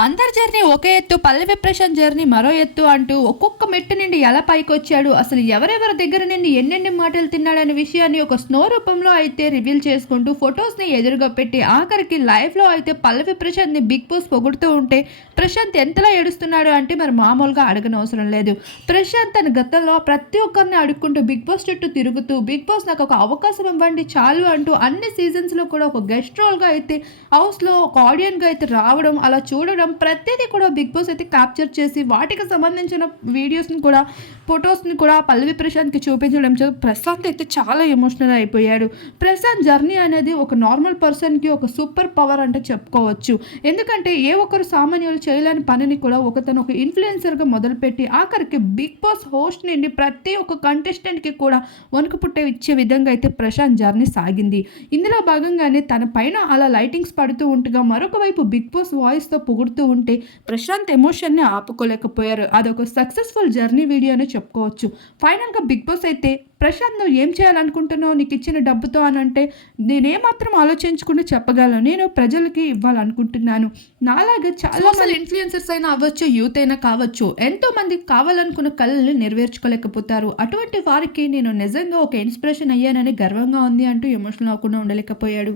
అందరి జర్నీ ఒక ఎత్తు, పల్లవి ప్రశాంత్ జర్నీ మరో ఎత్తు అంటూ ఒక్కొక్క మెట్టు నుండి ఎలా పైకొచ్చాడు, అసలు ఎవరెవరి దగ్గర నుండి ఎన్నెన్ని మాటలు తిన్నాడనే విషయాన్ని ఒక స్నో రూపంలో అయితే రివీల్ చేసుకుంటూ ఫొటోస్ని ఎదురుగా పెట్టి ఆఖరికి లైవ్లో అయితే పల్లవి ప్రశాంత్ని బిగ్ బాస్ పొగుడుతూ ఉంటే ప్రశాంత్ ఎంతలా ఏడుస్తున్నాడు అంటే మరి మామూలుగా అడగనవసరం లేదు. ప్రశాంత్ తన గతంలో ప్రతి ఒక్కరిని అడుక్కుంటూ బిగ్ బాస్ చుట్టూ తిరుగుతూ బిగ్ బాస్ నాకు ఒక అవకాశం ఇవ్వండి చాలు అంటూ అన్ని సీజన్స్లో కూడా ఒక గెస్ట్ రోల్గా అయితే హౌస్లో ఒక ఆడియన్గా అయితే రావడం, అలా చూడడం ప్రతిదీ కూడా బిగ్ బాస్ అయితే క్యాప్చర్ చేసి వాటికి సంబంధించిన వీడియోస్ని కూడా ఫొటోస్ని కూడా పల్లవి ప్రశాంత్కి చూపించడం ప్రశాంత్ అయితే చాలా ఎమోషనల్ అయిపోయాడు. ప్రశాంత్ జర్నీ అనేది ఒక నార్మల్ పర్సన్కి ఒక సూపర్ పవర్ అంటే చెప్పుకోవచ్చు. ఎందుకంటే ఏ ఒక్కరు సామాన్యులు చేయలేని పనిని కూడా తను ఒక ఇన్ఫ్లుయెన్సర్గా మొదలుపెట్టి ఆఖరికి బిగ్ బాస్ హోస్ట్ నుండి ప్రతి ఒక్క కంటెస్టెంట్కి కూడా వణుకు పుట్టే ఇచ్చే విధంగా అయితే ప్రశాంత్ జర్నీ సాగింది. ఇందులో భాగంగానే తన పైన అలా లైటింగ్స్ పడుతూ ఉంటగా మరొక వైపు బిగ్ బాస్ వాయిస్తో పొగుడుతూ ఉంటే ప్రశాంత్ ఎమోషన్ని ఆపుకోలేకపోయారు. అదొక సక్సెస్ఫుల్ జర్నీ వీడియో అని చెప్పుకోవచ్చు. ఫైనల్గా బిగ్ బాస్ అయితే ప్రశాంత్ నువ్వు ఏం చేయాలనుకుంటున్నావు నీకు ఇచ్చిన డబ్బుతో అని అంటే నేనేమాత్రం ఆలోచించకుండా చెప్పగలను, నేను ప్రజలకి ఇవ్వాలనుకుంటున్నాను. నాలాగా చాలా మంది ఇన్ఫ్లుయెన్సర్స్ అయినా అవ్వచ్చు, యూత్ అయినా కావచ్చు, ఎంతో మందికి కావాలనుకున్న కళల్ని నెరవేర్చుకోలేకపోతారు. అటువంటి వారికి నేను నిజంగా ఒక ఇన్స్పిరేషన్ అయ్యానని గర్వంగా ఉంది అంటూ ఎమోషనల్ అవ్వకుండా ఉండలేకపోయాడు.